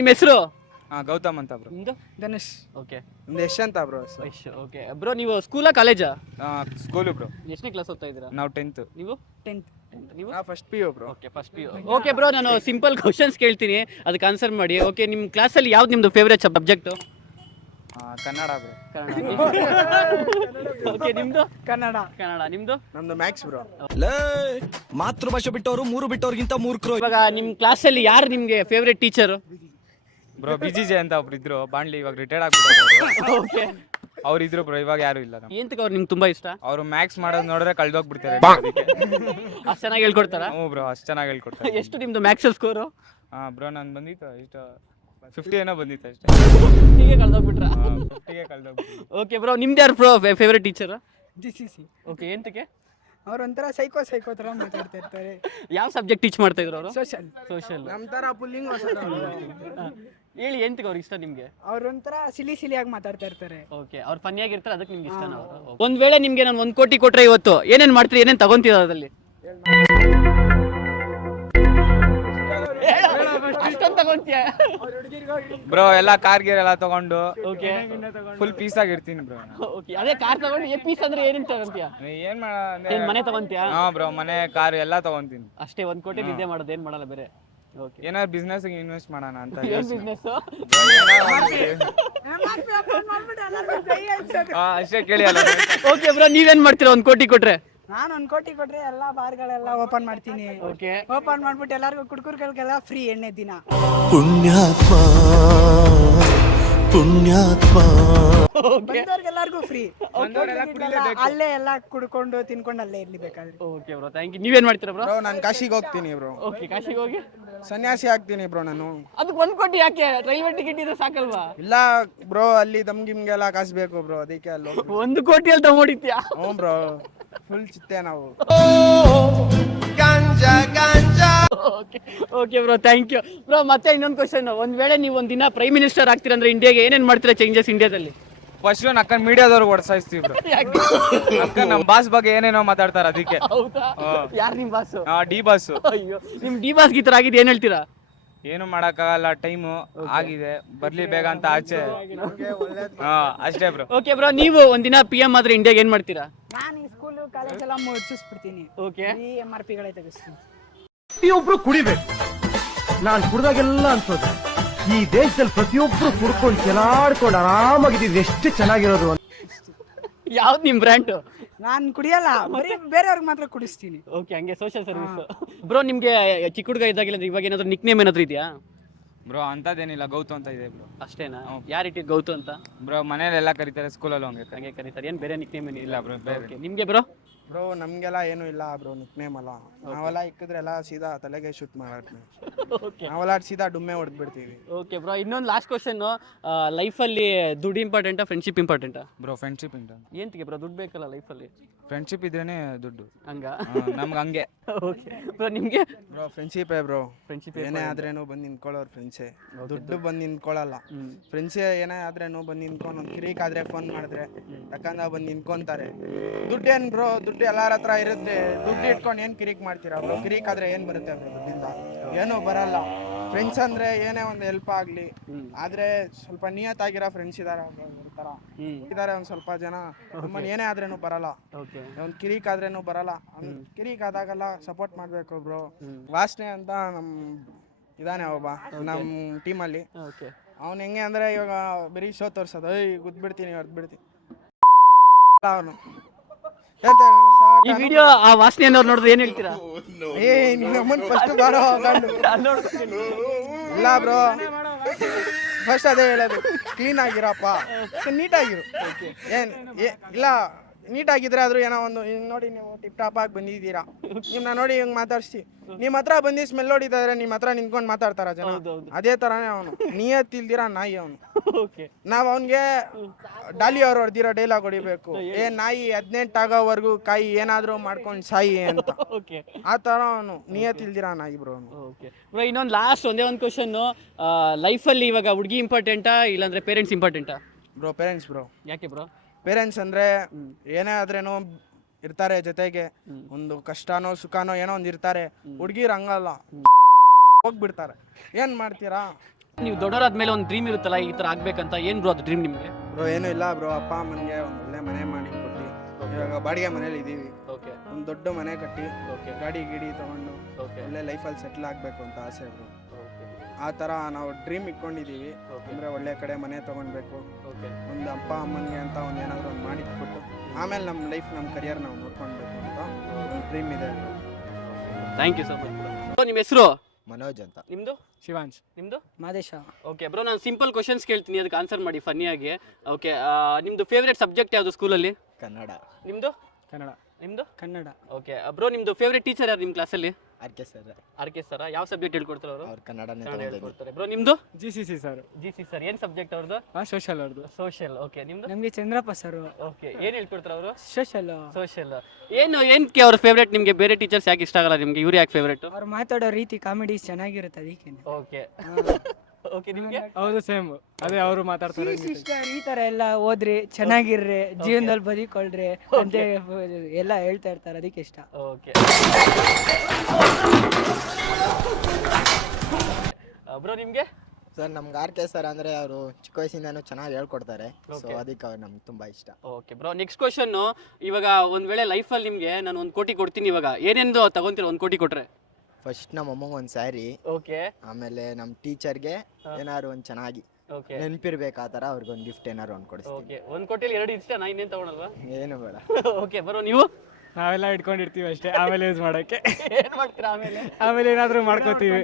ನಿಮ್ಮ ಹೆಸರು? ಗೌತಮ್ ಅಂತ ಬ್ರೋ. ನಿಮ್ದು? ಧನುಷ್. ಓಕೆ. ಒಂದು ಯಶ್ ಅಂತ ಬ್ರೋ. ಯಶ್. ಓಕೆ ಬ್ರೋ, ನೀವು ಸ್ಕೂಲಾ ಕಾಲೇಜಾ? School bro. ಎಷ್ಟನೇ ಕ್ಲಾಸ್ ಓದ್ತಾ ಇದ್ದೀರಾ? ನಾವು 10th. ನೀವು? 10th. ನೀವು? First P U bro. Okay, first P U. Okay bro, ನಾನು ಸಿಂಪಲ್ ಕ್ವಶನ್ಸ್ ಕೇಳ್ತೀನಿ, ಅದಕ್ಕೆ ಆನ್ಸರ್ ಮಾಡಿ. ಓಕೆ, ನಿಮ್ಮ ಕ್ಲಾಸಲ್ಲಿ ಯಾವ್ದು ನಿಮ್ಮದು favourite subject? Kannada bro. Kannada. Okay, ನಿಮ್ಮದು? ಕನ್ನಡ. ಕನ್ನಡ. ನಿಮ್ಮದು? ನಮ್ದು ಮ್ಯಾಕ್ಸ್ ಬ್ರೋ. ಮಾತೃಭಾಷೆ ಬಿಟ್ಟವರು 3 ಬಿಟ್ಟವ್ರಿಗಿಂತ 3 ಇವಾಗ ನಿಮ್ಮ ಕ್ಲಾಸಲ್ಲಿ ಯಾರು ನಿಮಗೆ ಫೇವ್ರೇಟ್ ಟೀಚರು? ಬ್ರೋ BGJ ಅಂತ ಒಬ್ರು ಇದ್ರು, ಬಾಂಡ್ಲಿ, ಇವಾಗ ರಿಟೈರ್ಡ್ ಆಗ್ಬಿಟ್ಟು. ಓಕೆ. ಅವ್ರು ಇದ್ರು ಬ್ರೋ, ಇವಾಗ ಯಾರು ಇಲ್ಲ. ಏಂತಕ್ಕೆ ಅವ್ರು ನಿಮ್ಗೆ ತುಂಬಾ ಇಷ್ಟ? ಅವರು ಮ್ಯಾಕ್ಸ್ ಮಾಡೋದು ನೋಡಿದ್ರೆ ಕಳ್ದೋಗ್ಬಿಡ್ತಾರೆ. ಅಷ್ಟು ಚೆನ್ನಾಗಿ ಹೇಳ್ಕೊಡ್ತಾರಾ? ಹ್ಞೂ ಬ್ರೋ, ಅಷ್ಟು ಚೆನ್ನಾಗಿ ಹೇಳ್ಕೊಡ್ತಾರೆ. ಎಷ್ಟು ನಿಮ್ಮದು ಮ್ಯಾಕ್ಸಲ್ಲಿ ಸ್ಕೋರು? ಬ್ರೋ ನಾನು ಬಂದಿತ್ತು ಇಷ್ಟು 50 ಏನೋ ಬಂದಿತ್ತು ಅಷ್ಟೇ. ಹೀಗೆ ಕಳ್ದೋಗ್ಬಿಟ್ರಾ? 50ಗೆ ಕಳ್ದೋಗ್ಬಿಟ್ಟು. ಓಕೆ ಬ್ರೋ, ನಿಮ್ದು ಯಾರು ಫೇವ್ರೇಟ್ ಟೀಚರ್? GCC. ಓಕೆ, ಏಂತಕ್ಕೆ? ಅವ್ರು ಒಂಥರ ಸೈಕೋ ಥರ ಮಾತಾಡ್ತಾ ಇರ್ತಾರೆ. ಯಾವ ಸಬ್ಜೆಕ್ಟ್ ಟೀಚ್ ಮಾಡ್ತಾ ಇದ್ರು ಅವರು? ಸೋಷಲ್. ಸೋಷಿಯಲ್. ನಮ್ಮ ಥರ ಪುಲ್ಲಿಂಗ್ ಹೇಳಿ, ಎಂತಕ್ಕೆ ಅವ್ರಿಗೆ ಇಷ್ಟ ನಿಮಗೆ? ಅವ್ರು ಒಂಥರ ಸಿಲಿಯಾಗಿ ಮಾತಾಡ್ತಾ ಇರ್ತಾರೆ. ಓಕೆ, ಅವ್ರು ಫನ್ನಿಯಾಗಿರ್ತಾರೆ, ಅದಕ್ಕೆ ನಿಮ್ಗೆ ಇಷ್ಟನಾ ಅವರು? ಒಂದ್ ವೇಳೆ ನಿಮಗೆ ನಾನು 1 ಕೋಟಿ ಕೊಟ್ರೆ ಇವತ್ತು ಏನೇನು ಮಾಡ್ತೀರಿ, ಏನೇನು ತಗೊಂತೀರ ಅದರಲ್ಲಿ? ಅಷ್ಟೊಂದು ತಗೊಂತೀಯ? ಬ್ರೋ ಎಲ್ಲ ಕಾರ್ ಗೀರ್ ಎಲ್ಲ ತಗೊಂಡು ಓಕೆ, ಫುಲ್ ಪೀಸ್ ಆಗಿರ್ತೀನಿ ಬ್ರೋ. ಓಕೆ. ಅದೇ ಕಾರ್ ತಗೊಂಡು ಪೀಸ್ ಅಂದ್ರೆ ಏನೇನು ತಗೊಂತೀಯ? ಏನ್ ಏನ್ ಮನೆ ತಗೊಂತೀಯಾ? ಹಾ ಬ್ರೋ, ಮನೆ ಕಾರ್ ಎಲ್ಲ ತಗೊಂತೀನಿ ಅಷ್ಟೇ. 1 ಕೋಟಿ ನಿದ್ದೆ ಮಾಡೋದು, ಏನ್ ಮಾಡಲ್ಲ ಬೇರೆ? ಓಕೆ. ಏನಾದ್ರು ಬಿಸ್ನೆಸ್ ಇನ್ವೆಸ್ಟ್ ಮಾಡೋಣ ಅಂತ. ಏನ್ ಬಿಸ್ನೆಸ್? ಅಷ್ಟೇ ಕೇಳಿ ಅಲ್ಲ. ಓಕೆ ಬ್ರೋ, ನೀವೇನ್ ಮಾಡ್ತೀರಾ 1 ಕೋಟಿ ಕೊಟ್ರೆ? ನಾನು 1 ಕೋಟಿ ಕೊಟ್ರೆ ಎಲ್ಲ ಬಾರ್ಗಳೆಲ್ಲ ಓಪನ್ ಮಾಡ್ತೀನಿ. ಓಕೆ. ಓಪನ್ ಮಾಡ್ಬಿಟ್ಟು ಎಲ್ಲರಿಗೂ ಕುಡ್ಕುರ್ಗಳಿಗೆಲ್ಲ ಫ್ರೀ ಎಣ್ಣೆ ದಿನ. ಪುಣ್ಯಾತ್ಮ ಪುಣ್ಯಾತ್ಮ ಬಂದವ್ರಿಗೆಲ್ಲರಿಗೂ ಫ್ರೀ. ಅಲ್ಲೇ ಎಲ್ಲ ಕುಡ್ಕೊಂಡು ತಿನ್ಕೊಂಡು ಅಲ್ಲೇ ಇರ್ಲಿ ಬೇಕಾದ್ರೆ. Okay bro, thank you. ನೀವೇನ್ ಮಾಡ್ತೀರಾ ಬ್ರೋ? ಬ್ರೋ ನಾನು ಕಾಶಿಗೆ ಹೋಗ್ತೀನಿ ಬ್ರೋ. ಓಕೆ, ಕಾಶಿಗೆ ಹೋಗಿ ಸನ್ಯಾಸಿ ಆಗ್ತೀನಿ ಬ್ರೋ ನಾನು. ಅದಕ್ಕೆ 1 ಕೋಟಿ ಯಾಕೆ? ರೈಲ್ವೆ ಟಿಕೆಟ್ ಇದ್ರೆ ಸಾಕಲ್ವಾ? ಇಲ್ಲ ಬ್ರೋ, ಅಲ್ಲಿ ದಮ್ಗಿಮ್ಗೆಲ್ಲ ಕಾಸು ಬೇಕು ಬ್ರೋ, ಅದಕ್ಕೆ ಅಲ್ಲಿ 1 ಕೋಟಿಯಲ್ಲಿ ತಗೊಂಡಿದ್ಯಾ? ಹ್ಞೂ ಬ್ರೋ, ಫುಲ್ ಚಿತ್ತೆ ನಾವು. Okay bro, thank you bro. ಮತ್ತೆ ಇನ್ನೊಂದು ಕ್ವಶನ್, ಒಂದ್ ವೇಳೆ ನೀವು ಒಂದಿನ ಪ್ರೈಮ್ ಮಿನಿಸ್ಟರ್ ಆಗ್ತೀರಾ ಅಂದ್ರೆ ಇಂಡಿಯಾಗೆ ಏನೇನ್ ಮಾಡ್ತೀರಾ ಚೇಂಜಸ್ ಇಂಡಿಯಾದಲ್ಲಿ? ಫಸ್ಟ್ ಅಕ್ಕನ ಮೀಡಿಯಾದವ್ರಿಗೆ ಹೊಡ್ಸಾಯಿಸ್ತೀವಿ ಬ್ರೋ. ಅಕ್ಕ ನಮ್ಮ ಬಾಸ್ ಬಗ್ಗೆ ಏನೇನೋ ಮಾತಾಡ್ತಾರ, ಅದಕ್ಕೆ. ಹೌದಾ? ಯಾರು ನಿಮ್ ಬಾಸ್? D boss. ಅಯ್ಯೋ, ನಿಮ್ ಡಿ ಬಾಸ್ ಈ ತರ ಆಗಿದೆ, ಏನ್ ಹೇಳ್ತೀರಾ? ಏನು ಮಾಡಕ್ಕಾಗಲ್ಲ, ಟೈಮು ಆಗಿದೆ, ಬರ್ಲಿ ಬೇಗ ಅಂತ ಆಚೆ. ಅಷ್ಟೇ ಬ್ರೋ. ಓಕೆ ಬ್ರೋ, ನೀವು ಒಂದಿನ PM ಆದ್ರೆ ಇಂಡಿಯಾಗೆ ಏನ್ ಮಾಡ್ತೀರಾ? ನಾನು ಈ ಸ್ಕೂಲು ಕಾಲೇಜ್ ಎಲ್ಲ ಮುಚ್ಚಿಸ್ಬಿಡ್ತೀನಿ. ಓಕೆ. ಈ MRPಗಳೇ ತೆಗಿಸ್ತೀನಿ. ಪ್ರತಿಯೊಬ್ರು ಕುಡಿಬೇಕು. ನಾನು ಕುಡ್ದಾಗೆಲ್ಲ ಅನ್ಸೋದು, ಈ ದೇಶದಲ್ಲಿ ಪ್ರತಿಯೊಬ್ರು ಕುಡ್ಕೊಂಡು ಚೆನ್ನಾಡ್ಕೊಂಡು ಆರಾಮಾಗಿದ್ದೀವಿ, ಎಷ್ಟು ಚೆನ್ನಾಗಿರೋದು. ಯಾವ್ದು ನಿಮ್ ಬ್ರ್ಯಾಂಡ್? ನಾನು ಕುಡಿಯಲ್ಲ, ಬರೀ ಬೇರೆಯವ್ರಿಗೆ ಮಾತ್ರ ಕುಡಿಸ್ತೀನಿ. ಓಕೆ, ಹಂಗೆ ಸೋಷಿಯಲ್ ಸರ್ವಿಸ್. ಬ್ರೋ, ನಿಮ್ಗೆ ಚಿಕ್ಕ ಹುಡುಗ ಇದ್ದಾಗಿಲ್ಲ ಇವಾಗ ಏನಾದ್ರು ನಿಕ್ ನೇಮ್ ಏನಾದ್ರು ಇದೆಯಾ? ಬ್ರೋ ಅಂತದೇನಿಲ್ಲ, ಗೌತು ಅಂತ ಇದೆ ಬ್ರೋ. ಅಷ್ಟೇನಾ? ಯಾರು ಇಟ್ಟಿದ್ದು ಗೌತು ಅಂತ? ಬ್ರೋ ಮನೇಲೆಲ್ಲ ಕರೀತಾರೆ, ಸ್ಕೂಲಲ್ಲೂ ಹಂಗೆ ಕರೀತಾರೆ, ಏನ್ ಬೇರೆ ನಿಕ್ ನೇಮ್ ಇಲ್ಲ ಬ್ರೋ. ಓಕೆ, ನಿಮ್ಗೆ ಬ್ರೋ? ಬ್ರೋ ನಮ್ಗೆಲ್ಲ ಏನು ಇಲ್ಲ ಬ್ರೋ, ನಿಕ್ ನೇಮ್ ಅಲ್ಲ. ನಾವೆಲ್ಲ ಇಕ್ಕಿದ್ರೆಲ್ಲ ಸೀದಾ ತಲೆಗೆ ಶೂಟ್ ಮಾಡ್ತೀವಿ. ಓಕೆ. ನಾವೆಲ್ಲ ಸೀದಾ ಡುಮ್ಮೆ ಹೊಡೆದ್ಬಿಡ್ತೀವಿ. ಓಕೆ ಬ್ರೋ, ಇನ್ನೊಂದು ಲಾಸ್ಟ್ ಕ್ವಶನ್, ಲೈಫಲ್ಲಿ ದುಡ್ಡು ಇಂಪಾರ್ಟೆಂಟಾ ಫ್ರೆಂಡ್ಶಿಪ್ ಇಂಪಾರ್ಟೆಂಟಾ? ಬ್ರೋ ಫ್ರೆಂಡ್ಶಿಪ್ ಇಂಟ. ಏಂತಿಗೆ ಬ್ರೋ, ದುಡ್ಡು ಬೇಕಲ್ಲ ಲೈಫಲ್ಲಿ? ಫ್ರೆಂಡ್ಶಿಪ್ ಇದ್ರೇನೆ ದುಡ್ಡು, ಹಂಗ? ನಮ್ಗೆ ಹಂಗೆ. ಓಕೆ ಬ್ರೋ, ನಿಮಗೆ? ಬ್ರೋ ಫ್ರೆಂಡ್ಶಿಪ್ಪೇ ಬ್ರೋ. ಫ್ರೆಂಡ್ಶಿಪ್ ಏನೇ ಆದ್ರೇನು ಬಂದು ನಿಂತ್ಕೊಳ್ಳೋರು ಫ್ರೆಂಡ್ಸೇ. ದುಡ್ಡು ಬಂದು ನಿಂತ್ಕೊಳ್ಳಲ್ಲ. ಫ್ರೆಂಡ್ಸೇ ಏನೇ ಆದ್ರೇನು ಬಂದು ನಿಂತ್ಕೊಂಡು ಒಂದು ಕಿರಿಕ್ ಆದ್ರೆ ಫೋನ್ ಮಾಡಿದ್ರೆ ಯಾಕಂದ್ರೆ ಬಂದು ನಿಂತ್ಕೊಂತಾರೆ. ದುಡ್ಡೇನು ಬ್ರೋ, ದುಡ್ಡು ಎಲ್ಲಾರ ಹತ್ರ ಇರುತ್ತೆ. ದುಡ್ಡು ಇಟ್ಕೊಂಡು ಏನು ಕಿರಿಕ್ ಮಾಡ್ತೀರಾ ಬ್ರೋ? ಕಿರಿಕ್ ಆದ್ರೆ ಏನು ಬರುತ್ತೆ ಬ್ರೋ ದುಡ್ಡಿಂದ? ಏನೂ ಬರಲ್ಲ. ಫ್ರೆಂಡ್ಸ್ ಅಂದ್ರೆ ಏನೇ ಒಂದು ಹೆಲ್ಪ್ ಆಗಲಿ ಆದ್ರೆ ಸ್ವಲ್ಪ ನಿಯತ್ತಾಗಿರೋ ಫ್ರೆಂಡ್ಸ್ ಇದಾರೆ ಇದ್ದಾರೆ. ಒಂದು ಸ್ವಲ್ಪ ಜನ ನಮ್ಮನ್ನು ಏನೇ ಆದ್ರೇನು ಬರಲ್ಲ, ಒಂದು ಕಿರಿಕ್ ಆದ್ರೇನು ಬರಲ್ಲ. ಕಿರಿಕ್ ಆದಾಗೆಲ್ಲ ಸಪೋರ್ಟ್ ಮಾಡಬೇಕು ಬ್ರೋ. ವಾಸನೆ ಅಂತ ಇದಾನೆ ಒಬ್ಬ ನಮ್ಮ ಟೀಮಲ್ಲಿ. ಅವ್ನು ಹೆಂಗೆ ಅಂದರೆ ಇವಾಗ ಬರೀ ಶೋ ತೋರಿಸೋದು, ಗುದ್ಬಿಡ್ತೀನಿ ಹೊಡೆದ್ಬಿಡ್ತೀನಿ ಅವನು. ಈ ವಿಡಿಯೋ ಆ ವಾಸನೆ ಅನ್ನೋರು ನೋಡಿದ್ರೆ ಏನು ಹೇಳ್ತೀರಾ? ನಮ್ಮನ್ನು ಫಸ್ಟ್ ಬಾರೋ ಇಲ್ಲ ಬ್ರೋ, ಫಸ್ಟ್ ಅದೇ ಹೇಳೋದು, ಕ್ಲೀನ್ ಆಗಿರಪ್ಪ, ನೀಟಾಗಿರು. ಏನು ಇಲ್ಲ, ನೀಟಾಗಿದ್ರೆ ಆದರೂ ಏನೋ ಒಂದು ನೋಡಿ, ನೀವು ಟಿಪ್ ಟಾಪ್ ಆಗಿ ಬಂದಿದ್ದೀರಾ, ನಿಮ್ಮನ್ನ ನೋಡಿ ಹಿಂಗೆ ಮಾತಾಡ್ಸಿ, ನಿಮ್ಮ ಹತ್ರ ಬಂದು ಸ್ಮೆಲ್ ಹೊಡಿತಾಯಿದ್ರೆ ನಿಮ್ಮ ಹತ್ರ ನಿಂತ್ಕೊಂಡು ಮಾತಾಡ್ತಾರ ಜನ. ಅದೇ ಥರನೇ ಅವನು, ನಿಯತ್ತಿಲ್ದಿರ ನಾಯಿ ಅವನು. ನಾವು ಅವನಿಗೆ ಡಾಲಿ ಅವ್ರು ಹೊಡೆದಿರೋ ಡೈಲಾಗ್ ಹೊಡಿಬೇಕು, ನಾಯಿ 18 ಆಗೋವರೆಗೂ ಕಾಯಿ ಏನಾದರೂ ಮಾಡ್ಕೊಂಡು ಸಾಯಿ ಅಂತ. ಆ ಥರ ಅವನು ನಿಯತ್ತಿಲ್ದಿರ ನಾಯಿ ಬ್ರೋ. ಬ್ರೋ, ಇನ್ನೊಂದು ಲಾಸ್ಟ್ ಒಂದೇ ಒಂದು ಕ್ವಶನ್, ಲೈಫಲ್ಲಿ ಇವಾಗ ಹುಡುಗಿ ಇಂಪಾರ್ಟೆಂಟಾ ಇಲ್ಲಾಂದ್ರೆ ಪೇರೆಂಟ್ಸ್ ಇಂಪಾರ್ಟೆಂಟಾ? Bro parents bro. ಯಾಕೆ ಬ್ರೋ? ಪೇರೆಂಟ್ಸ್ ಅಂದರೆ ಏನೇ ಆದ್ರೇನು ಇರ್ತಾರೆ ಜೊತೆಗೆ, ಒಂದು ಕಷ್ಟನೋ ಸುಖನೋ ಏನೋ ಒಂದು ಇರ್ತಾರೆ. ಹುಡುಗಿರು ಹಂಗಲ್ಲ, ಹೋಗ್ಬಿಡ್ತಾರೆ. ಏನು ಮಾಡ್ತೀರಾ? ನೀವು ದೊಡ್ಡವರಾದ್ಮೇಲೆ ಒಂದು ಡ್ರೀಮ್ ಇರುತ್ತಲ್ಲ ಈ ತರ ಆಗ್ಬೇಕಂತ ಏನ್ ಬ್ರೋ ಅದು ಡ್ರೀಮ್ ನಿಮ್ಗೆ? ಬ್ರೋ ಏನೂ ಇಲ್ಲ ಬ್ರೋ, ಅಪ್ಪ ಅಮ್ಮನಿಗೆ ಒಂದು ಒಳ್ಳೆ ಮನೆ ಮಾಡಿ ಕೊಟ್ಟು ಇವಾಗ ಬಾಡಿಗೆ ಮನೇಲಿ ಇದ್ದೀವಿ. ಓಕೆ ಒಂದು ದೊಡ್ಡ ಮನೆ ಕಟ್ಟಿ ಓಕೆ ಗಾಡಿ ಗಿಡಿ ತೊಗೊಂಡು ಓಕೆ ಒಳ್ಳೆ ಲೈಫಲ್ಲಿ ಸೆಟ್ಲ್ ಆಗಬೇಕು ಅಂತ ಆಸೆ ಬ್ರೋ. ಓಕೆ ಆ ಥರ ನಾವು ಡ್ರೀಮ್ ಇಟ್ಕೊಂಡಿದ್ದೀವಿ. ಅಂದರೆ ಒಳ್ಳೆ ಕಡೆ ಮನೆ ತೊಗೊಳ್ಬೇಕು, ಓಕೆ ಒಂದು ಅಪ್ಪ ಅಮ್ಮನಿಗೆ ಅಂತ ಒಂದು ಏನಾದರೂ ಒಂದು ಮಾಡಿಟ್ಬಿಟ್ಟು ಆಮೇಲೆ ನಮ್ಮ ಲೈಫ್ ನಮ್ಮ ಕರಿಯರ್ ನಾವು ನೋಡ್ಕೊಳ್ಬೇಕು ಅಂತ ಒಂದು ಡ್ರೀಮ್ ಇದೆ. Thank you so much bro. ನಿಮ್ಮ ಹೆಸರು? ಮನೋಜ್ ಅಂತ. ನಿಮ್ದು? ಶಿವಾಂಶ್. ನಿಮ್ದು? ಮಾದೇಶ. ಓಕೆ ಬ್ರೋ, ನಾನು ಸಿಂಪಲ್ ಕ್ವಶನ್ಸ್ ಕೇಳ್ತೀನಿ, ಅದಕ್ಕೆ ಆನ್ಸರ್ ಮಾಡಿ ಫನ್ನಿಯಾಗಿ. ಓಕೆ, ನಿಮ್ದು ಫೇವ್ರೇಟ್ ಸಬ್ಜೆಕ್ಟ್ ಯಾವುದು ಸ್ಕೂಲಲ್ಲಿ? ಕನ್ನಡ. ನಿಮ್ದು? ಕನ್ನಡ. ನಿಮ್ದು? ಕನ್ನಡ. ಓಕೆ ಬ್ರೋ, ನಿಮ್ದು ಫೇವ್ರೇಟ್ ಟೀಚರ್ ಯಾರು ನಿಮ್ಮ ಕ್ಲಾಸಲ್ಲಿ? RK sir. ಆರ್ಕೆ ಸರ ಯಾವ ಸಬ್ಜೆಕ್ಟ್ ಹೇಳ್ಕೊಡ್ತಾರೆ ಅವರು? ಅವ್ರು ಕನ್ನಡನೇ ಕನ್ನಡ ತಗೊಂಡಿದ್ದು. ಹೇಳ್ಕೊಡ್ತಾರೆ. ಬ್ರೋ ನಿಮ್ದು? GCC sir. GC ಸರ್ ಏನು ಸಬ್ಜೆಕ್ಟ್ ಅವ್ರದ್ದು? ಸೋಷಲ್ ಅವ್ರದ್ದು. ಸೋಷಿಯಲ್. ಓಕೆ ನಿಮ್ದು? ನಮಗೆ ಚಂದ್ರಪ್ಪ ಸರ್. ಓಕೆ ಏನು ಹೇಳ್ಕೊಡ್ತಾರೆ ಅವರು? ಸೋಷಲ್. ಸೋಷಿಯಲ್. ಏನಕ್ಕೆ ಅವ್ರ ಫೇವ್ರೇಟ್? ನಿಮಗೆ ಬೇರೆ ಟೀಚರ್ಸ್ ಯಾಕೆ ಇಷ್ಟ ಆಗಲ್ಲ ನಿಮಗೆ? ಇವ್ರು ಯಾಕೆ ಫೇವ್ರೇಟ್? ಅವ್ರು ಮಾತಾಡೋ ರೀತಿ ಕಾಮಿಡಿ ಚೆನ್ನಾಗಿರುತ್ತೆ ಅದಕ್ಕೆ. ಓಕೆ ಓಕೆ ನಿಮಗೆ? ಹೌದು ಸೇಮ್ ಅದೇ ಅವರು ಮಾತಾಡ್ತಾರೆ. ಈ ತರ ಎಲ್ಲ ಓದ್ರಿ ಚೆನ್ನಾಗಿರ್ರಿ ಜೀವನದಲ್ಲಿ ಬದುಕೊಳ್ರಿ ಅಂತ ಎಲ್ಲ ಹೇಳ್ತಾ ಇರ್ತಾರೆ, ಅದಕ್ಕೆ ಇಷ್ಟ. ಓಕೆ ಬ್ರೋ ನಿಮಗೆ? ಸರ್ ನಮ್ಗೆ ಆರ್ಕೆ ಸರ್ ಅಂದರೆ ಅವರು ಚಿಕ್ಕ ವಯಸ್ಸಿಂದನೂ ಚೆನ್ನಾಗಿ ಹೇಳ್ಕೊಡ್ತಾರೆ. ಸೊ ಅದಕ್ಕೆ ಅವ್ರು ನಮ್ಗೆ ತುಂಬ ಇಷ್ಟ. Okay bro, next question. ಇವಾಗ ಒಂದು ವೇಳೆ ಲೈಫಲ್ಲಿ ನಿಮಗೆ ನಾನು 1 ಕೋಟಿ ಕೊಡ್ತೀನಿ, ಇವಾಗ ಏನೇನು ತಗೊಂತೀರ 1 ಕೋಟಿ ಕೊಟ್ಟರೆ? ಫಸ್ಟ್ ನಮ್ಮ ಅಮ್ಮಂಗೆ ಒಂದು ಸ್ಯಾರಿ, ಓಕೆ ಆಮೇಲೆ ನಮ್ಮ ಟೀಚರ್ಗೆ ಏನಾದ್ರು ಒಂದು ಚೆನ್ನಾಗಿ ಓಕೆ ನೆನಪಿರ್ಬೇಕು ಆ ಥರ ಅವ್ರಿಗೆ ಒಂದು ಗಿಫ್ಟ್ ಏನಾದ್ರು ಒಂದು ಕೊಡಿಸ್ತೀನಿ. ಓಕೆ 1 ಕೋಟಿಯಲ್ಲಿ 2 ಇಷ್ಟ, ನಾ ಇನ್ನೇನು ತಗೊಳಲ್ವಾ? ಏನು ಬೇಡ. ಓಕೆ ಬರೋ, ನೀವು ನಾವೆಲ್ಲ ಇಟ್ಕೊಂಡಿರ್ತೀವಿ ಅಷ್ಟೇ, ಆಮೇಲೆ ಯೂಸ್ ಮಾಡೋಕ್ಕೆ. ಏನು ಮಾಡ್ತೀರಾ ಆಮೇಲೆ? ಆಮೇಲೆ ಏನಾದರೂ ಮಾಡ್ಕೋತೀವಿ.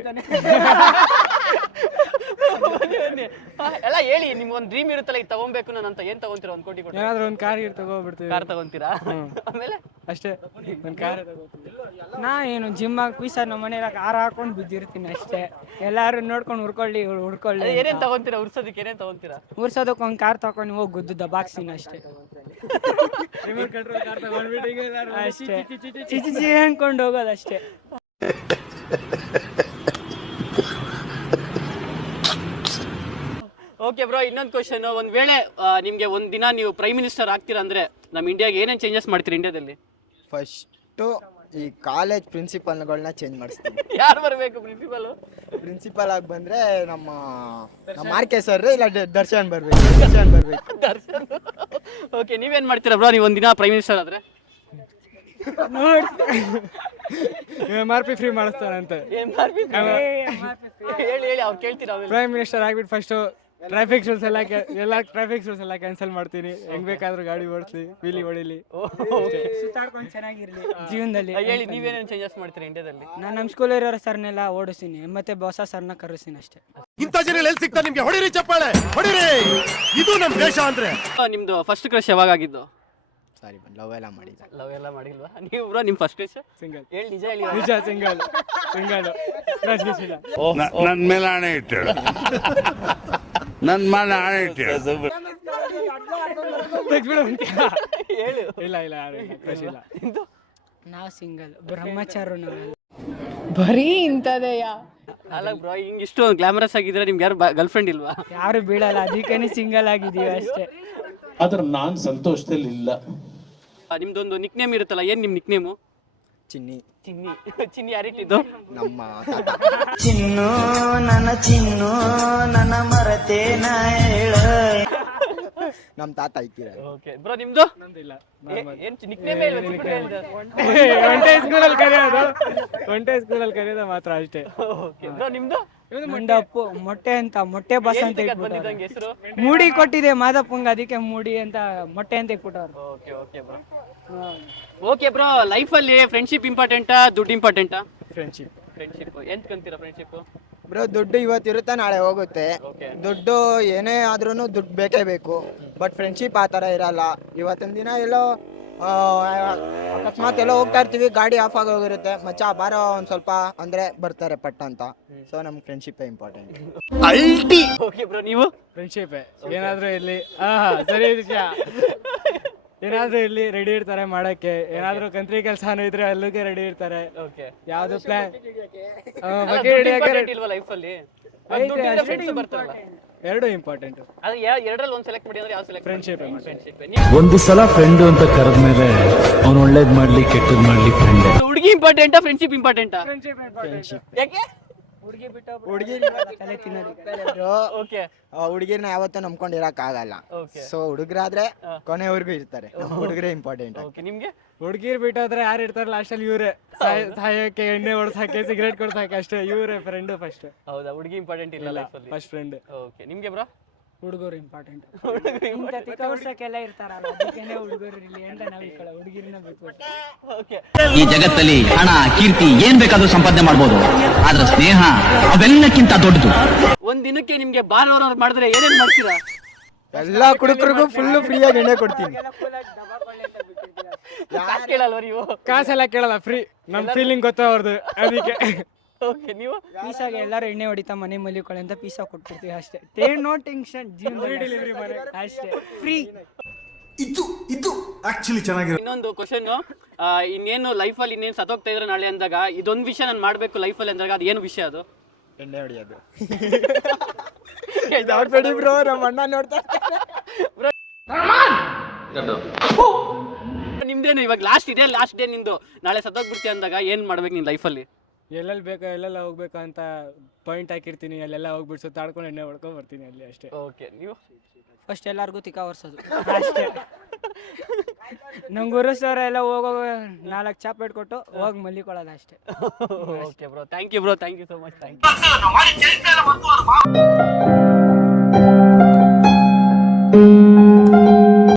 ಎಲ್ಲ ಹೇಳಿ, ನಿಮ್ಗೆ ಒಂದು ಡ್ರೀಮ್ ಇರುತ್ತಲ್ಲ, ಇದು ತಗೊಬೇಕು ನಾನು ಅಂತ. ಏನು ತಗೊಂತೀರಾ 1 ಕೋಟಿ ಕೊಟ್ಟು? ಏನಾದರೂ ಒಂದು ಕಾರ್ ತಗೋಬಿಡ್ತೀವಿ. ಕಾರ್ ತಗೊಂತೀರಾ? ಆಮೇಲೆ ಅಷ್ಟೇ, ಒಂದು ಕಾರ್ ನಾ ಏನು ಜಿಮ್ಮಾಗಿ ಪೀಸರ್ ನಮ್ಮ ಮನೇಲಿ ಕಾರ್ ಹಾಕೊಂಡು ಬಿದ್ದಿರ್ತೀನಿ ಅಷ್ಟೇ. ಎಲ್ಲಾರು ನೋಡ್ಕೊಂಡು ಹುಡ್ಕೊಳ್ಳಿ. ಏನೇನು ತಗೊಂತೀರಾ ಉರ್ಸೋದಕ್ಕೆ? ಏನೇನು ತಗೊಂತೀರಾ? ಉರ್ಸೋದಕ್ಕೆ ಒಂದು ಕಾರ್ ತಗೊಂಡು ಹೋಗಿ ಗುದ್ದು ದಬಾಕ್ಸ್ತೀನಿ ಅಷ್ಟೇ. ಅಷ್ಟೇ, ಚಿಚಿ ಅನ್ಕೊಂಡು ಹೋಗೋದು ಅಷ್ಟೇ. ಓಕೆ ಬ್ರೋ, ಇನ್ನೊಂದು ಕ್ವಶನ್. ಒಂದು ವೇಳೆ ನಿಮಗೆ ಒಂದು ದಿನ ನೀವು ಪ್ರೈಮ್ ಮಿನಿಸ್ಟರ್ ಆಗ್ತೀರಾ ಅಂದರೆ ನಮ್ಮ ಇಂಡಿಯಾಗೆ ಏನೇನು ಚೇಂಜಸ್ ಮಾಡ್ತೀರಿ ಇಂಡಿಯಾದಲ್ಲಿ? ಫಸ್ಟು ಈ ಕಾಲೇಜ್ ಪ್ರಿನ್ಸಿಪಲ್ಗಳನ್ನ ಚೇಂಜ್ ಮಾಡಿಸ್ತೀನಿ. ಯಾರು ಬರಬೇಕು ಪ್ರಿನ್ಸಿಪಲ್? ಪ್ರಿನ್ಸಿಪಲ್ ಆಗಿ ಬಂದರೆ ನಮ್ಮ ಆರ್ಕೆ ಸರ್ ಇಲ್ಲ ದರ್ಶನ್ ಬರಬೇಕು. ದರ್ಶನ್. ಓಕೆ, ನೀವೇನು ಮಾಡ್ತೀರಾ ಬ್ರೋ ನೀವು ಒಂದು ದಿನ ಪ್ರೈಮ್ ಮಿನಿಸ್ಟರ್ ಆದರೆ? MRP ಫ್ರೀ ಮಾಡಿಸ್ತಾರಂತೆ. ಹೇಳಿ ಅವ್ರು ಕೇಳ್ತೀರಾ? ಪ್ರೈಮ್ ಮಿನಿಸ್ಟರ್ ಆಗ್ಬಿಟ್ಟು ಫಸ್ಟು ಟ್ರಾಫಿಕ್ ರೂಲ್ಸ್ ಎಲ್ಲ ಕ್ಯಾನ್ಸಲ್ ಮಾಡ್ತೀನಿ. ಹೆಂಗ್ ಬೇಕಾದ್ರೂ ಗಾಡಿ ಓಡಿಸ್ಲಿ, ವೀಲಿ ಹೊಡಿಲಿ, ಸುತ್ತಾಡ್ಕೊಂಡು ಚೆನ್ನಾಗಿರ್ಲಿ ಜೀವನದಲ್ಲಿ. ಹೇಳಿ, ನೀವೇನೇನು ಚೇಂಜಸ್ ಮಾಡ್ತೀರಾ ಇಂಡಿಯಾದಲ್ಲಿ? ನಾನು ನಮ್ಮ ಸ್ಕೂಲಲ್ಲಿ ಇರೋ ಸರ್ನೆಲ್ಲ ಓಡಿಸ್ತೀನಿ, ಮತ್ತೆ ಹೊಸ ಸರ್ನ ಕರೆಸ್ತೀನಿ ಅಷ್ಟೇ. ಇಂಥ ಜನ ಎಲ್ಲಿ ಸಿಗ್ತಾರೆ ನಿಮ್ಗೆ? ಹೊಡಿರಿ ಚಪ್ಪಾಳೆ, ಹೊಡಿರಿ. ಇದು ನಮ್ಮ ದೇಶ ಅಂದ್ರೆ. ನಿಮ್ದು ಫಸ್ಟ್ ಕ್ರಶ್ ಯಾವಾಗ ಆಗಿದ್ದು? ಸಾರಿ ಲವ್ ಎಲ್ಲ ಮಾಡಿದ್ದೆ. ಲವ್ ಎಲ್ಲ ಮಾಡಿಲ್ವಾ ನೀವು ಬ್ರೋ? ನಿಮ್ಮ ಫಸ್ಟ್ ಕ್ರಶ್? ಸಿಂಗಲ್. ಹೇಳಿ, ನಿಜ ಹೇಳಿ. ನಿಜ, ಸಿಂಗಲ್. ನನ್ನ ಮೇಲೆ ಆಣೆ ಇಟ್ಟೇಳು, ನನ್ನ ಮೇಲೆ ಆಣೆ ಇಟ್ಟೇಳು. ಹೇಳು. ಇಲ್ಲ ಯಾರು ಕ್ರಶ್ ಇಲ್ಲ. ನಾವು ಸಿಂಗಲ್, ಬ್ರಹ್ಮಚಾರ. ನಾವೆಲ್ಲ ಬರೀ ಇಂಥದೆಯಾ? ಅಲ್ಲ ಬ್ರೋ, ಹಿಂಗೆ ಇಷ್ಟು ಗ್ಲಾಮರಸ್ ಆಗಿದ್ರೆ ನಿಮ್ಗೆ ಯಾರು ಗರ್ಲ್ ಫ್ರೆಂಡ್ ಇಲ್ವಾ? ಯಾರು ಬೀಳಲ್ಲ, ಅದಕ್ಕೇನೆ ಸಿಂಗಲ್ ಆಗಿದ್ದೀವಿ ಅಷ್ಟೇ. ಆದ್ರೆ ನಾನು ಸಂತೋಷದಲ್ಲಿ ಇಲ್ಲ. ನಿಮ್ದೊಂದು ನಿಕ್ ನೇಮ್ ಇರುತ್ತಲ್ಲ, ಏನು ನಿಮ್ಮ ನಿಕ್ ನೇಮು? ಚಿನ್ನಿ. ಚಿನ್ನಿ ಯಾರಿಟ್ಟಿದ್ದು? ನಮ್ಮ ಚಿನ್ನು ನನ್ನ ಮರತೇನ ಹೇಳ. ನಮ್ಮ ತಾತ ಇಕ್ಕಿದ್ದಾರೆ. ಓಕೆ ಬ್ರೋ, ನಿಮ್ದು? ನಂದಿಲ್ಲ. ಏನು ನಿಕ್ ನೇಮ್ ಒಂಟೆ ಸ್ಕೂಲಲ್ಲಿ ಕರೆಯೋದು ಮಾತ್ರ ಅಷ್ಟೇ. ಓಕೆ ಬ್ರೋ, ನಿಮ್ದು? ಮಂಡಪ್ಪು ಮೊಟ್ಟೆ ಅಂತ, ಮೊಟ್ಟೆ ಬಸ್ ಅಂತ ಬಂದಿದ್ದಂಗೆ ಹೆಸರು? ಮೂಡಿ ಕೊಟ್ಟಿದೆ ಮಾದಪ್ಪಂಗ, ಅದಕ್ಕೆ ಮೂಡಿ ಅಂತ ಮೊಟ್ಟೆ ಅಂತ ಇಟ್ಬಿಟ್ಟವ್ರು. Okay okay bro. Okay bro, ಲೈಫಲ್ಲಿ ಫ್ರೆಂಡ್ಶಿಪ್ ಇಂಪಾರ್ಟೆಂಟಾ ದುಡ್ಡು ಇಂಪಾರ್ಟೆಂಟಾ? ಫ್ರೆಂಡ್ಶಿಪ್. ಎಂತ ಕಂತೀರಾ ಫ್ರೆಂಡ್ಶಿಪ್? ಬ್ರೋ ದುಡ್ಡು ಇವತ್ತಿರುತ್ತೆ, ನಾಳೆ ಹೋಗುತ್ತೆ. ದುಡ್ಡು ಏನೇ ಆದ್ರೂ ದುಡ್ಡು ಬೇಕೇ ಬೇಕು. ಬಟ್ ಫ್ರೆಂಡ್ಶಿಪ್ ಆ ಥರ ಇರಲ್ಲ. ಇವತ್ತಿನ ದಿನ ಎಲ್ಲೋ ಅಕಸ್ಮಾತ್ ಎಲ್ಲೋ ಹೋಗ್ತಾ ಇರ್ತೀವಿ, ಗಾಡಿ ಆಫ್ ಆಗೋಗಿರುತ್ತೆ, ಮಚ್ಚ ಬಾರೋ ಒಂದು ಸ್ವಲ್ಪ ಅಂದರೆ ಬರ್ತಾರೆ ಪಟ್ಟ ಅಂತ. ಸೊ ನಮ್ಗೆ ಫ್ರೆಂಡ್ಶಿಪ್ಪೇ ಇಂಪಾರ್ಟೆಂಟ್. ಓಕೆ ಬ್ರೋ, ನೀವು? ಫ್ರೆಂಡ್ಶಿಪ್ ಏನಾದರೂ ಇರಲಿ, ಸರಿ ವಿಷಯ. ಏನಾದರೂ ಇರಲಿ ರೆಡಿ ಇರ್ತಾರೆ ಮಾಡೋಕ್ಕೆ. ಏನಾದರೂ ಕಂತ್ರಿ ಕೆಲಸನೂ ಇದ್ರೆ ಅಲ್ಲಿಗೆ ರೆಡಿ ಇರ್ತಾರೆ. ಓಕೆ, ಯಾವುದು ಪ್ಲಾನ್ ಬಗ್ಗೆ ಹಿಡಿಯೋಕೆ ಇಲ್ವಾ ಲೈಫಲ್ಲಿ? ಫ್ರೆಂಡ್ಸ್ ಬರ್ತಾರಲ್ಲ, ಎರಡು ಇಂಪಾರ್ಟೆಂಟ್. ಅದು ಎರಡರಲ್ಲಿ ಒಂದು ಸೆಲೆಕ್ಟ್ ಮಾಡಿ ಅಂದ್ರೆ ಯಾವ ಸೆಲೆಕ್ಟ್? ಫ್ರೆಂಡ್ಶಿಪ್. ಒಂದು ಸಲ ಫ್ರೆಂಡ್ ಅಂತ ಕರೆದ್ಮೇಲೆ ಅವ್ನು ಒಳ್ಳೇದ್ ಮಾಡ್ಲಿ ಕೆಟ್ಟದ್ ಮಾಡ್ಲಿ ಫ್ರೆಂಡ್. ಹುಡುಗಿ ಇಂಪಾರ್ಟೆಂಟಾ ಫ್ರೆಂಡ್ಶಿಪ್ ಇಂಪಾರ್ಟೆಂಟಾ? ಫ್ರೆಂಡ್ಶಿಪ್. ಯಾಕೆ? ಓಕೆ ಹುಡುಗಿರ್ನ ಯಾವತ್ತೂ ನಂಬ್ಕೊಂಡಿರಕ್ ಆಗಲ್ಲ. ಓಕೆ ಸೊ ಹುಡುಗರಾದ್ರೆ ಕೊನೆವರೆಗೂ ಇರ್ತಾರೆ. ಹುಡುಗರೇ ಇಂಪಾರ್ಟೆಂಟ್. ಓಕೆ ನಿಮ್ಗೆ ಹುಡುಗಿರ್ ಬಿಟ್ಟೋದ್ರೆ ಯಾರು ಇರ್ತಾರೆ ಲಾಸ್ಟಲ್ಲಿ ಇವರೇ ಸಾಯಕ್ಕೆ ಎಣ್ಣೆ ಹೊಡ್ಸಕ್ಕೆ ಸಿಗರೇಟ್ ಕೊಡ್ಸಕ್ಕೆ ಅಷ್ಟೇ ಇವರೇ ಫ್ರೆಂಡ್ ಫಸ್ಟ್. ಹೌದಾ ಹುಡುಗಿ ಇಂಪಾರ್ಟೆಂಟ್ ಇಲ್ಲ ಲೈಫಲ್ಲಿ? First friend. ಓಕೆ ನಿಮ್ಗೆ ಬ್ರೋ? ಹುಡುಗರು ಇಂಪಾರ್ಟೆಂಟ್. ವರ್ಷಕ್ಕೆಲ್ಲ ಇರ್ತಾರಲ್ಲ ಅದಕ್ಕೇನೆ ಹುಡುಗರು ಇರಲಿ ಅಂತ ನಾವು ಈ ಕಡೆ ಹುಡುಗಿರನ್ನ ಬಿಟ್ಬಿಟ್ಟು. ಓಕೆ ಈ ಜಗತ್ತಲ್ಲಿ ಹಣ ಕೀರ್ತಿ ಏನ್ ಬೇಕಾದ್ರೂ ಸಂಪಾದನೆ ಮಾಡ್ಬೋದು, ಆದ್ರೆ ಸ್ನೇಹ ಅವೆಲ್ಲಕ್ಕಿಂತ ದೊಡ್ಡದು. ಒಂದ್ ದಿನಕ್ಕೆ ನಿಮ್ಗೆ ಬಾರ್ ಮಾಡಿದ್ರೆ ಏನೇನ್ ಮಾಡ್ತೀರಾ? ಎಲ್ಲಾ ಕುಡುಕರಿಗೂ ಫುಲ್ ಫ್ರೀಯಾಗಿ ಎಣ್ಣೆ ಕೊಡ್ತೀನಿ. ಕಾಸ್ ಕೇಳಲ್ವ ನೀವು? ಕಾಸೆಲ್ಲ ಕೇಳಲ್ಲ, ಫ್ರೀ. ನಮ್ ಫೀಲಿಂಗ್ ಗೊತ್ತ ಅವ್ರದ್ದು ಅದಕ್ಕೆ. ಓಕೆ ನೀವು? ಪೀಸಾಗೆ ಎಲ್ಲರೂ ಎಣ್ಣೆ ಹೊಡಿತಾ ಮನೆ ಮಲಿಕೊಳ್ಳಿ ಅಂತ ಪೀಸಾ ಕೊಟ್ಬಿಡ್ತೀವಿ ಅಷ್ಟೇ. ನೋ ಟೆನ್ಷನ್, ಫ್ರೀ ಡೆಲಿವರಿ ಅಷ್ಟೇ, ಫ್ರೀ. ಇದು ಆಕ್ಚುಲಿ ಚೆನ್ನಾಗಿರೋ. ಇನ್ನೊಂದು ಕ್ವಶನ್, ಇನ್ನೇನು ಲೈಫಲ್ಲಿ ಇನ್ನೇನು ಸತ್ತೋಗ್ತಾ ಇದ್ರೆ ನಾಳೆ ಅಂದಾಗ ಇದೊಂದು ವಿಷಯ ನಾನು ಮಾಡಬೇಕು ಲೈಫಲ್ಲಿ ಅಂದಾಗ ಅದು ಏನು ವಿಷಯ ಅದು? ಎಣ್ಣೆ ಹೊಡಿಯೋದು. ನೋಡ್ಬೇಡಿ ಬ್ರೋ, ನಮ್ಮ ಅಣ್ಣ ನೋಡ್ತಾ. ನಿಮ್ದೇನು ಇವಾಗ ಲಾಸ್ಟ್ ಡೇ ನಿಂದು, ನಾಳೆ ಸತ್ತೋಗ್ಬಿಡ್ತೀಯ ಅಂದಾಗ ಏನು ಮಾಡ್ಬೇಕು ನೀನು ಲೈಫಲ್ಲಿ? ಎಲ್ಲೆಲ್ಲಿ ಬೇಕಾ ಎಲ್ಲೆಲ್ಲ ಹೋಗ್ಬೇಕು ಅಂತ ಪಾಯಿಂಟ್ ಹಾಕಿರ್ತೀನಿ, ಅಲ್ಲೆಲ್ಲ ಹೋಗ್ಬಿಟ್ಟು ಸುತ್ತಾಡ್ಕೊಂಡು ಎಣ್ಣೆ ಹೊಡ್ಕೊಂಡು ಬರ್ತೀನಿ ಅಲ್ಲಿ ಅಷ್ಟೇ. ಓಕೆ ನೀವು? ಫಸ್ಟ್ ಎಲ್ಲರಿಗೂ ತಿಕ್ಕ ವರ್ಸೋದು ಅಷ್ಟೇ. ನಮ್ಮ ಗುರು ಸರ್ ಎಲ್ಲ ಹೋಗೋ 4 ಚಾಪೇಟ್ ಕೊಟ್ಟು ಹೋಗಿ ಮಲ್ಲಿಕೊಳ್ಳೋದು ಅಷ್ಟೇ. Okay bro, thank you bro, thank you so much, thank you.